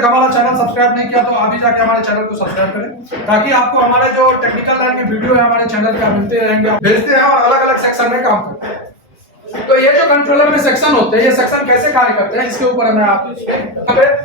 तक हमारा channel subscribe नहीं किया तो अभी जाके हमारे चैनल को सब्सक्राइब करें, ताकि आपको हमारे जो टेक्निकल लाइन के वीडियो है हमारे चैनल पे मिलते रहेंगे, भेजते हैं और अलग अलग सेक्शन में काम करते हैं। तो ये जो कंट्रोलर में सेक्शन होते हैं, ये सेक्शन कैसे कार्य करते हैं इसके ऊपर मैं आपको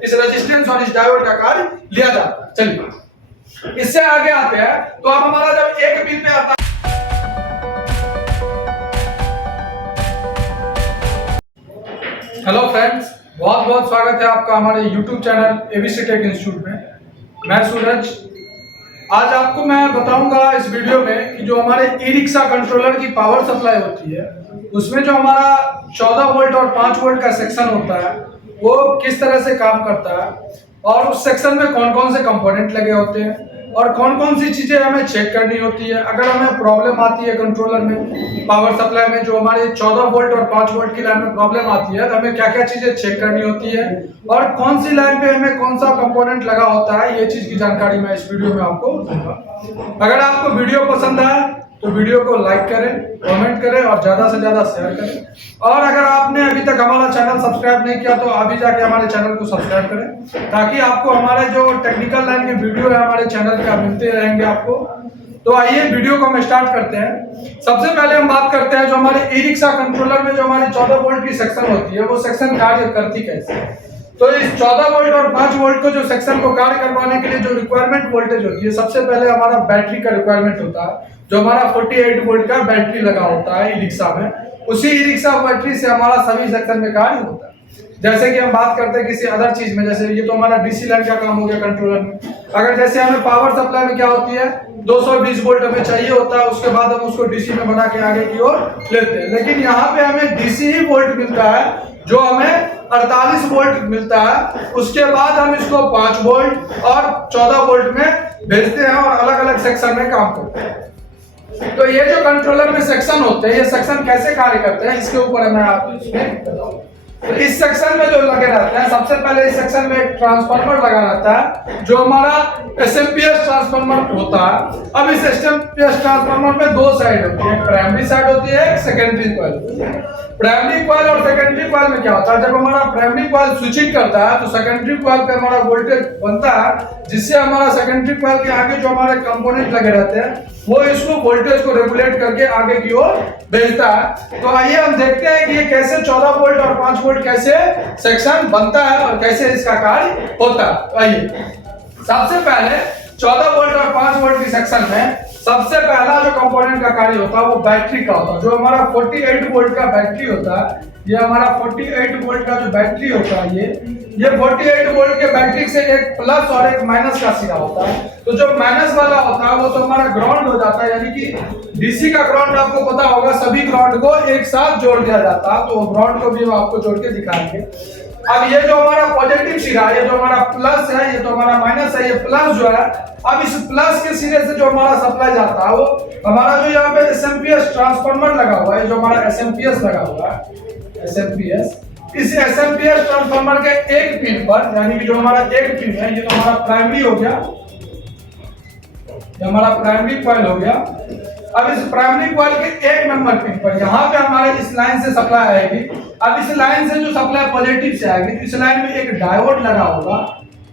इस रेजिस्टेंस और इस डायोड का कार्य लिया जाता है। चलिए इससे आगे आते हैं। तो अब हमारा जब एक पिन पे आता है, हेलो फ्रेंड्स, बहुत बहुत स्वागत है आपका हमारे YouTube channel ABC tech institute में। मैं सूरज। आज आपको मैं बताऊंगा इस वीडियो में कि जो हमारे ई रिक्शा कंट्रोलर की पावर सप्लाई होती है उसमें जो हमारा 14 वोल्ट और 5 वोल्ट का सेक्शन होता है वो किस तरह से काम करता है और उस सेक्शन में कौन कौन से कंपोनेंट लगे होते हैं और कौन कौन सी चीजें हमें चेक करनी होती है। अगर हमें प्रॉब्लम आती है कंट्रोलर में, पावर सप्लाई में जो हमारे 14 वोल्ट और 5 वोल्ट की लाइन में प्रॉब्लम आती है तो हमें क्या क्या चीजें चेक करनी होती है और कौन सी लाइन पे हमें कौन सा कंपोनेंट लगा होता है, ये चीज की जानकारी मैं इस वीडियो में आपको दूंगा। अगर आपको वीडियो पसंद आया तो वीडियो को लाइक करें, कमेंट करें और ज्यादा से ज्यादा शेयर करें। और अगर आपने अभी तक हमारा चैनल सब्सक्राइब नहीं किया तो अभी जाके हमारे चैनल को सब्सक्राइब करें, ताकि आपको हमारे जो टेक्निकल लाइन के वीडियो है हमारे चैनल पे मिलते रहेंगे आपको। तो आइए वीडियो को हम स्टार्ट करते हैं। सबसे पहले हम बात करते हैं जो हमारे ई रिक्शा कंट्रोलर में जो हमारी 14 वोल्ट की सेक्शन होती है वो सेक्शन कार्य करती कैसे है। तो इस 14 वोल्ट और 5 वोल्ट को जो सेक्शन को कार्य करवाने के लिए जो रिक्वायरमेंट वोल्टेज होती है, सबसे पहले हमारा बैटरी का रिक्वायरमेंट होता है। जो हमारा 48 वोल्ट का बैटरी लगा होता है ई रिक्शा में, उसी ई रिक्शा बैटरी से हमारा सभी सेक्शन में कार्य होता है। जैसे कि हम बात करते हैं किसी अदर चीज में, जैसे ये तो हमारा डीसी लाइन का काम हो गया कंट्रोलर में। अगर जैसे हमें पावर सप्लाई में क्या होती है 220 वोल्ट हमें चाहिए होता है, उसके बाद हम उसको डीसी में बना के आगे की ओर लेते हैं। लेकिन यहाँ पे हमें डीसी ही वोल्ट मिलता है जो हमें 48 वोल्ट मिलता है। उसके बाद हम इसको 5 वोल्ट और 14 वोल्ट में भेजते हैं और अलग अलग सेक्शन में काम करते हैं। तो ये जो कंट्रोलर में सेक्शन होते हैं, ये सेक्शन कैसे कार्य करते हैं इसके ऊपर मैं आपको इसमें बताऊंगा। तो इस सेक्शन में जो लगे रहते हैं, सबसे पहले इस सेक्शन में एक ट्रांसफार्मर लगा रहता है जो हमारा एसएमपीएस ट्रांसफार्मर होता है। अब इस एसएमपीएस ट्रांसफार्मर में दो साइड होती है, एक प्राइमरी साइड होती है, एक सेकेंडरी कॉइल होती है। प्राइमरी कॉइल और सेकेंडरी कॉइल में क्या होता है, जब हमारा प्राइमरी कॉइल स्विचिंग करता है तो सेकेंडरी कॉइल पे हमारा वोल्टेज बनता है, जिससे हमारा सेकेंडरी कॉइल के आगे जो हमारे कंपोनेंट लगे रहते हैं वो इसको वोल्टेज को रेगुलेट करके आगे की ओर भेजता है। तो आइए हम देखते हैं कि ये कैसे 14 वोल्ट और 5 वोल्ट कैसे सेक्शन बनता है और कैसे इसका कार्य होता है। तो आइए सबसे पहले 14 वोल्ट और 5 वोल्ट की सेक्शन में सबसे पहला जो कंपोनेंट का कार्य होता है वो बैटरी का होता है। जो हमारा 48 वोल्ट का बैटरी होता है, ये हमारा 48 वोल्ट का जो बैटरी होता है, ये 48 वोल्ट के बैटरी से एक प्लस और एक माइनस का सिरा होता है। तो जो माइनस वाला होता है वो तो हमारा ग्राउंड हो जाता है, यानी कि डीसी का ग्राउंड आपको पता होगा, सभी ग्राउंड को एक साथ जोड़ दिया जाता है। तो ग्राउंड को भी हम आपको जोड़ के दिखाएंगे। अब ये जो हमारा पॉजिटिव सिरा है, ये जो हमारा प्लस है, ये तो हमारा माइनस है, ये प्लस जो है, अब इस प्लस के सिरे से जो हमारा सप्लाई जाता है वो हमारा जो यहाँ पे एसएमपीएस ट्रांसफार्मर लगा हुआ है, जो हमारा एसएमपीएस लगा हुआ है, एसएमपीएस, इस एसएमपीएस ट्रांसफार्मर के एक पिन पर, यानी कि जो हमारा एक पिन है, ये तो हमारा प्राइमरी हो गया, ये हमारा प्राइमरी कॉइल हो गया। अब इस प्राइमरी कॉइल के एक नंबर पिन पर यहाँ पे हमारे इस लाइन से सप्लाई आएगी। अब इस लाइन से जो सप्लाई पॉजिटिव से आएगी तो इस लाइन में एक डायोड लगा होगा,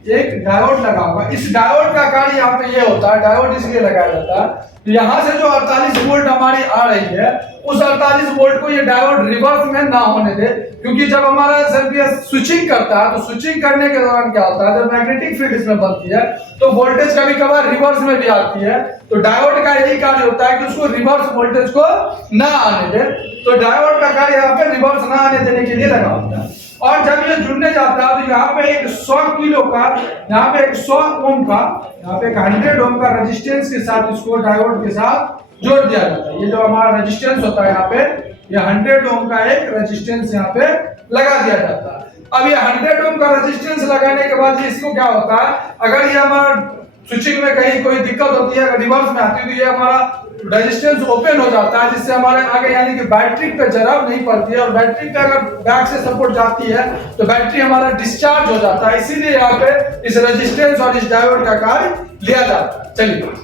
एक डायोड लगा होगा। इस डायोड का कार्य यहाँ पे ये होता है, डायोड इसलिए लगाया जाता है तो यहाँ से जो 48 वोल्ट हमारी आ रही है उस 48 वोल्ट को ये डायोड रिवर्स में ना होने दे, क्योंकि जब हमारा एसएमपीएस स्विचिंग करता है तो स्विचिंग करने के दौरान क्या होता है, जब मैग्नेटिक फील्ड इसमें बनती है तो वोल्टेज कभी कभार रिवर्स में भी आती है। तो डायोड का यही कार्य होता है कि उसको रिवर्स वोल्टेज को ना आने दे। तो डायोड का कार्य यहाँ पे रिवर्स ना आने देने के लिए लगा होता है। और जब ये जुड़ने जाता है तो यहाँ पे एक 100 किलो का, यहाँ पे एक 100 ओम का, यहाँ पे एक 100 ओम का रेजिस्टेंस के साथ इसको डायोड के साथ जोड़ दिया जाता है। ये जो हमारा रेजिस्टेंस होता है यहाँ पे, ये 100 ओम का एक रेजिस्टेंस यहाँ पे लगा दिया जाता है। अब ये 100 ओम का रेजिस्टेंस लगाने के बाद इसको क्या होता है, अगर ये हमारा स्विचिंग में कहीं कोई दिक्कत होती है, अगर रिवर्स में आती है तो ये हमारा रेजिस्टेंस ओपन हो जाता है, जिससे हमारे आगे यानी कि बैटरी पे जराब नहीं पड़ती है। और बैटरी पे अगर बैक से सपोर्ट जाती है तो बैटरी हमारा डिस्चार्ज हो जाता है। इसीलिए यहाँ पे इस रेजिस्टेंस और इस डायोड का कार्य लिया जाता है। चलिए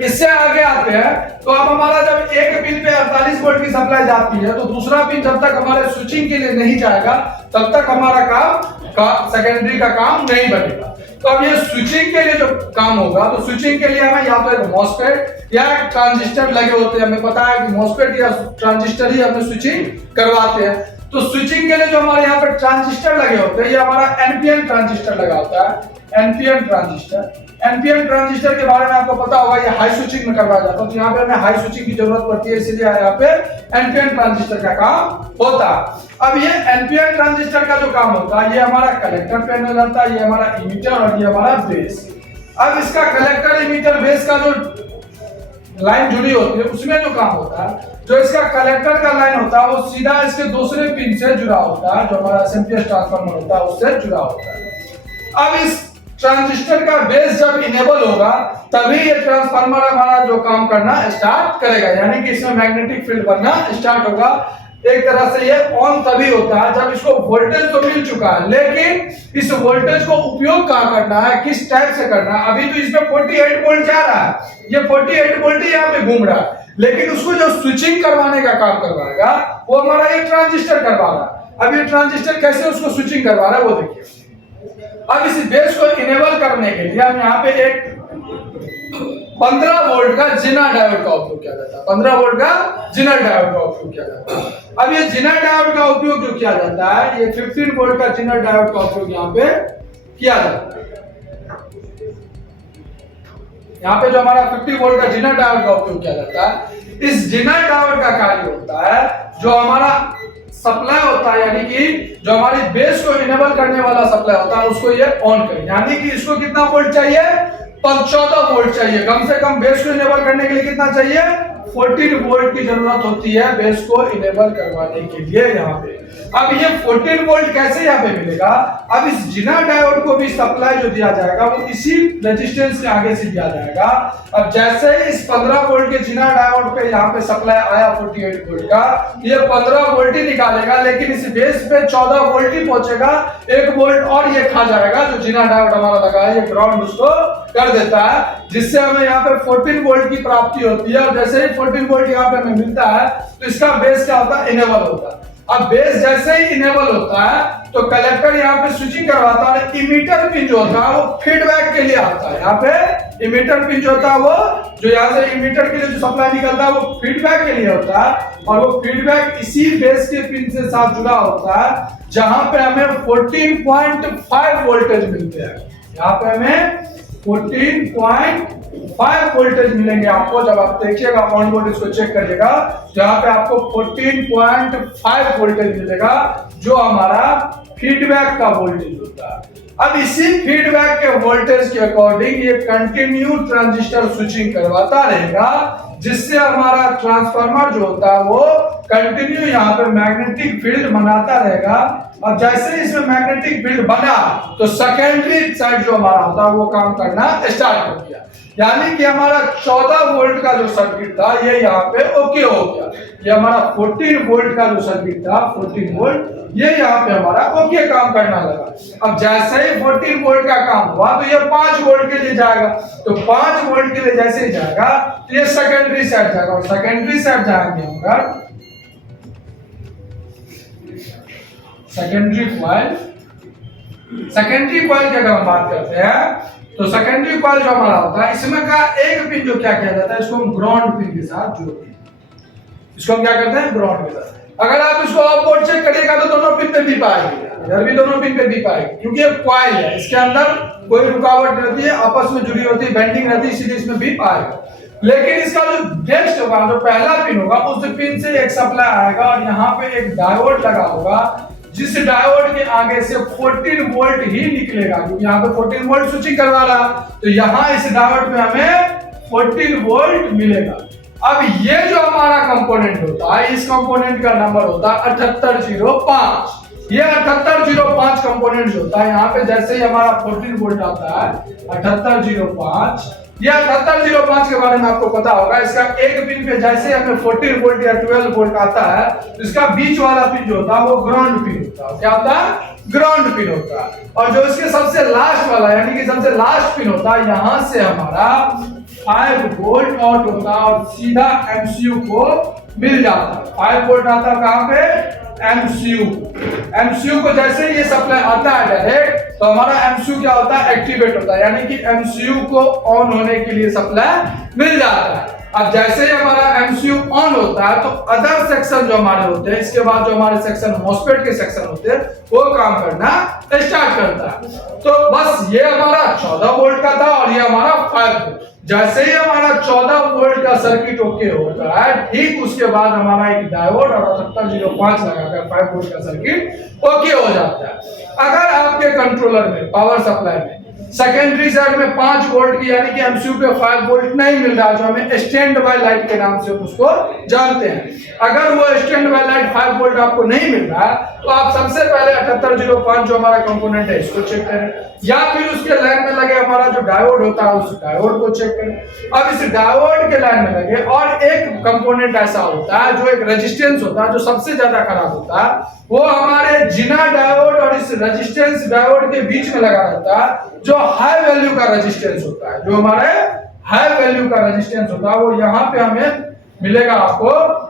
इससे आगे आते हैं। तो अब हमारा जब एक पिन पे 48 वोल्ट की सप्लाई जाती है तो दूसरा पिन जब तक हमारे स्विचिंग के लिए नहीं जाएगा तब तक हमारा काम सेकेंडरी का काम नहीं बनेगा। तो अब ये स्विचिंग के लिए जो काम होगा, तो स्विचिंग के लिए हमें या तो एक मॉसफेट या एक ट्रांजिस्टर लगे होते हैं। हमें पता है कि मॉसफेट या ट्रांजिस्टर ही हमें स्विचिंग करवाते हैं। तो स्विचिंग के लिए जो हमारे यहाँ पे ट्रांजिस्टर लगे होते हैं, ये हमारा एनपीएन ट्रांजिस्टर लगा होता है। एनपीएन ट्रांजिस्टर के बारे में आपको पता होगा, ये हाई स्विचिंग में करवाया जाता है। तो यहाँ पे हमें हाई स्विचिंग की जरूरत पड़ती है, इसलिए यहाँ पे एनपीएन ट्रांजिस्टर का काम होता है। अब ये एनपीएन ट्रांजिस्टर का जो काम होता है, ये हमारा कलेक्टर पैनल होता है, ये हमारा इमीटर और ये हमारा बेस। अब इसका कलेक्टर, इमीटर, बेस का जो लाइन जुड़ी होती है, उसमें जो काम होता है, जो इसका कलेक्टर का लाइन होता है वो सीधा इसके दूसरे पिन से जुड़ा होता है, जो हमारा एसएमपीएस ट्रांसफार्मर होता है उससे जुड़ा होता है। अब इस ट्रांजिस्टर का बेस जब इनेबल होगा तभी ये ट्रांसफार्मर हमारा जो काम करना स्टार्ट करेगा, यानी कि इसमें मैग्नेटिक फील्ड बनना स्टार्ट होगा। एक तरह से ये ऑन तभी होता है जब इसको वोल्टेज तो मिल चुका है, लेकिन इस वोल्टेज को उपयोग कहाँ करना है, किस टाइप से करना है। अभी तो इसमें 48 वोल्ट जा रहा है, ये 48 वोल्ट ही यहाँ पे घूम रहा है, लेकिन उसको जो स्विचिंग करवाने का काम करवाएगा वो हमारा ये ट्रांजिस्टर करवा रहा है। अब ये ट्रांजिस्टर कैसे उसको स्विचिंग करवा रहा है वो देखिए। अब इस बेस को इनेबल करने के लिए हम यहाँ पे एक 15 वोल्ट का जिना डायोड का उपयोग किया जाता है। 15 वोल्ट का जिना डायोड का उपयोग किया जाता है। अब ये जिना डायोड का उपयोग जो किया जाता है, ये 15 वोल्ट का जिना डायोड का उपयोग यहाँ पे किया जाता है। यहाँ पे जो हमारा 50 वोल्ट का जिना डायोड का उपयोग किया जाता है, इस जिना डायोड का कार्य होता है जो हमारा सप्लाई होता है, यानी कि जो हमारी बेस को इनेबल करने वाला सप्लाई होता है उसको ये ऑन करे। यानी कि इसको कितना वोल्ट चाहिए, 14 वोल्ट चाहिए। कम से कम बेस को इनेबल करने के लिए कितना चाहिए, 14 वोल्ट की जरूरत होती है बेस को इनेबल करवाने के लिए यहाँ पे। अब ये 14 वोल्ट कैसे यहाँ पे मिलेगा, अब इस जिना डायोड को भी सप्लाई जो दिया जाएगा वो इसी रेजिस्टेंस से आगे से दिया जाएगा। अब जैसे इस 15 वोल्ट के जिना डायोड पे यहाँ पे सप्लाई आया 48 वोल्ट का, ये 15 वोल्ट ही निकालेगा, लेकिन इस बेस पे 14 वोल्ट ही पहुंचेगा। 1 वोल्ट और ये खा जाएगा, जो जिना डायोड हमारा लगा है ये ग्राउंड उसको कर देता है, जिससे हमें यहाँ पे 14 वोल्ट की प्राप्ति होती है। और जैसे ही 14 वोल्ट यहाँ पे हमें मिलता है तो इसका बेस क्या होता है, इनेबल होता है। अब बेस जैसे ही इनेबल होता है तो कलेक्टर यहाँ पे स्विचिंग करवाता है। इमीटर पिन जो होता है वो फीडबैक के लिए आता है। यहाँ पे इमीटर पिन जो होता है वो जो यहाँ से इमीटर के लिए जो सप्लाई निकलता है वो फीडबैक के लिए होता है, और वो फीडबैक इसी बेस के पिन से साथ जुड़ा होता है, जहां पे हमें 14.5 वोल्टेज मिलते हैं। यहाँ पे हमें 14.5 वोल्टेज मिलेंगे आपको। जब आप देखिएगा ऑन बोर्ड इसको चेक करिएगा, जहां पे आपको 14.5 वोल्टेज मिलेगा, जो हमारा फीडबैक का वोल्टेज होता है। अब इसी फीडबैक के वोल्टेज के अकॉर्डिंग ये कंटिन्यू ट्रांजिस्टर स्विचिंग करवाता रहेगा, जिससे हमारा ट्रांसफार्मर जो होता है वो कंटिन्यू यहाँ पे मैग्नेटिक फील्ड बनाता रहेगा। अब जैसे इसमें मैग्नेटिक फील्ड बना तो सेकेंडरी साइड जो हमारा होता है वो काम करना स्टार्ट कर दिया, यानी कि हमारा 14 वोल्ट का जो सर्किट था ये यहाँ पे ओके हो गया। ये हमारा 14 वोल्ट का जो सर्किट था, 14 वोल्ट, ये यहाँ पे हमारा ओके काम करना लगा। अब जैसे ही 14 वोल्ट का काम हुआ तो ये 5 वोल्ट के लिए जाएगा। तो 5 वोल्ट के लिए जैसे ही जाएगा तो ये सेकेंडरी साइड जाएगा, और सेकेंडरी साइड जाएंगे हम सेकेंडरी कॉइल। सेकेंडरी कॉइल की अगर हम बात करते हैं तो सेकेंडरी कॉइल जो हमारा होता है, इसमें का एक पिन जो क्या किया जाता है, इसको हम ग्राउंड पिन के साथ जोड़ते हैं। इसको हम क्या करते हैं, ग्राउंड के साथ। अगर आप इसको ऑफ बोर्ड चेक करिएगा तो दोनों पिन पे भी आएगी, इधर भी दोनों पिन पे भी आएगी, क्योंकि ये कॉइल है, इसके अंदर कोई रुकावट रहती है, आपस में जुड़ी होती है, बेंडिंग रहती है, इसीलिए इसमें भी आएगा। लेकिन इसका जो नेक्स्ट होगा, जो पहला पिन होगा, उस पिन से एक सप्लाई आएगा और यहाँ पे एक डायोड लगा होगा, जिस डायोड के आगे से 14 वोल्ट ही निकलेगा, क्योंकि यहाँ पे 14 वोल्ट स्विचिंग करवा रहा, तो यहाँ इस डायोड में हमें 14 वोल्ट मिलेगा। अब ये जो हमारा कंपोनेंट होता है, इस कंपोनेंट का नंबर होता है 7805। ये 7805 कंपोनेंट जो होता है, यहाँ पे जैसे ही हमारा 14 वोल्ट आता है 7805, ये 7805 के बारे में आपको पता होगा। इसका एक पिन पे जैसे हमें 14 वोल्ट या 12 वोल्ट आता है तो इसका बीच वाला पिन जो होता है वो ग्राउंड पिन होता है। क्या होता है, ग्राउंड पिन होता है। और जो इसके सबसे लास्ट वाला, यानी कि सबसे लास्ट पिन होता है, यहां से हमारा 5 वोल्ट आउट होता है और सीधा एमसीयू को मिल जाता है। 5 वोल्ट आता है कहाँ पे? एमसीयू। एमसीयू को जैसे ये सप्लाई आता है डायरेक्ट, तो हमारा एमसीयू क्या होता है? एक्टिवेट होता है, यानी कि एमसीयू को ऑन होने के लिए सप्लाई मिल जाता है। अब जैसे ही हमारा एमसीयू ऑन होता है तो अदर सेक्शन जो हमारे होते हैं, इसके बाद जो हमारे सेक्शन मॉसफेट के सेक्शन होते हैं, वो काम करना स्टार्ट करता है। तो बस ये हमारा 14 वोल्ट का था और ये हमारा 5 वोल्ट। जैसे ही हमारा 14 वोल्ट का सर्किट ओके होता है, ठीक उसके बाद हमारा एक डायोड और 7805 लगाकर 5 वोल्ट का सर्किट ओके हो जाता है। अगर आपके कंट्रोलर में, पावर सप्लाई में सेकेंडरी साइड में 5 वोल्ट की, यानी कि एमसीयू पे 5 वोल्ट नहीं मिल रहा, जो हमें स्टैंड बाय लाइट के नाम से उसको जानते हैं, अगर वो स्टैंड बाय लाइट 5 वोल्ट आपको नहीं मिल रहा, तो आप सबसे पहले 7805 जो हमारा कंपोनेंट है इसको चेक करें, या फिर उसके लाइन में लगे हमारा जो डायोड होता है उस डायोड को चेक करें। अब इस डायोड के लाइन में लगे और एक कंपोनेंट ऐसा होता है जो एक रेजिस्टेंस होता है, जो सबसे ज्यादा खराब होता है, वो हमारे जिना डायोड और इस रेजिस्टेंस डायोड के बीच में लगा रहता है, जो हाई वैल्यू का रेजिस्टेंस होता है। जो हमारे हाई वैल्यू का रेजिस्टेंस होता है वो यहाँ पे हमें मिलेगा। आपको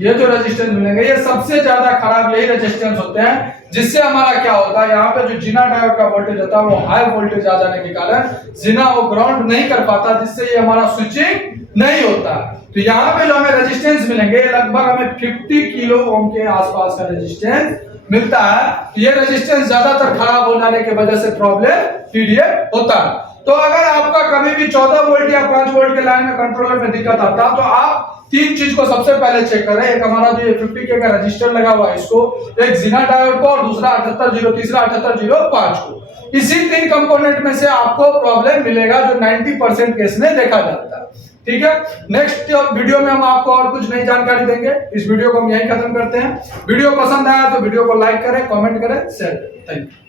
ये जो रेजिस्टेंस मिलेंगे, ये सबसे ज्यादा खराब यही रेजिस्टेंस होते हैं, जिससे हमारा क्या होता है, यहाँ पे जो जिना डायोड का वोल्टेज होता है वो हाई वोल्टेज आ जाने के कारण जिना वो ग्राउंड नहीं कर पाता, जिससे ये हमारा स्विचिंग नहीं होता। तो यहाँ पे जो हमें रेजिस्टेंस मिलेंगे, लगभग हमें 50 किलो ओम के आसपास का रेजिस्टेंस मिलता है। तो ये रेजिस्टेंस ज्यादातर खराब हो जाने की वजह से प्रॉब्लम क्रिएट होता है। तो अगर आपका कभी भी 14 वोल्ट या 5 वोल्ट के लाइन में कंट्रोलर में दिक्कत आता, तो आप 3 चीज को सबसे पहले चेक करें। एक हमारा जो 50 के का रजिस्टर लगा हुआ है इसको, एक जिना डायोड को, और दूसरा 7805, तीसरा 7805 को। इसी 3 कंपोनेंट में से आपको प्रॉब्लम मिलेगा, जो 90% केस में देखा जाता है। ठीक है, नेक्स्ट वीडियो में हम आपको और कुछ नई जानकारी देंगे। इस वीडियो को हम यहीं खत्म करते हैं। वीडियो पसंद आया तो वीडियो को लाइक करें, कमेंट करें, शेयर करें। Thank you.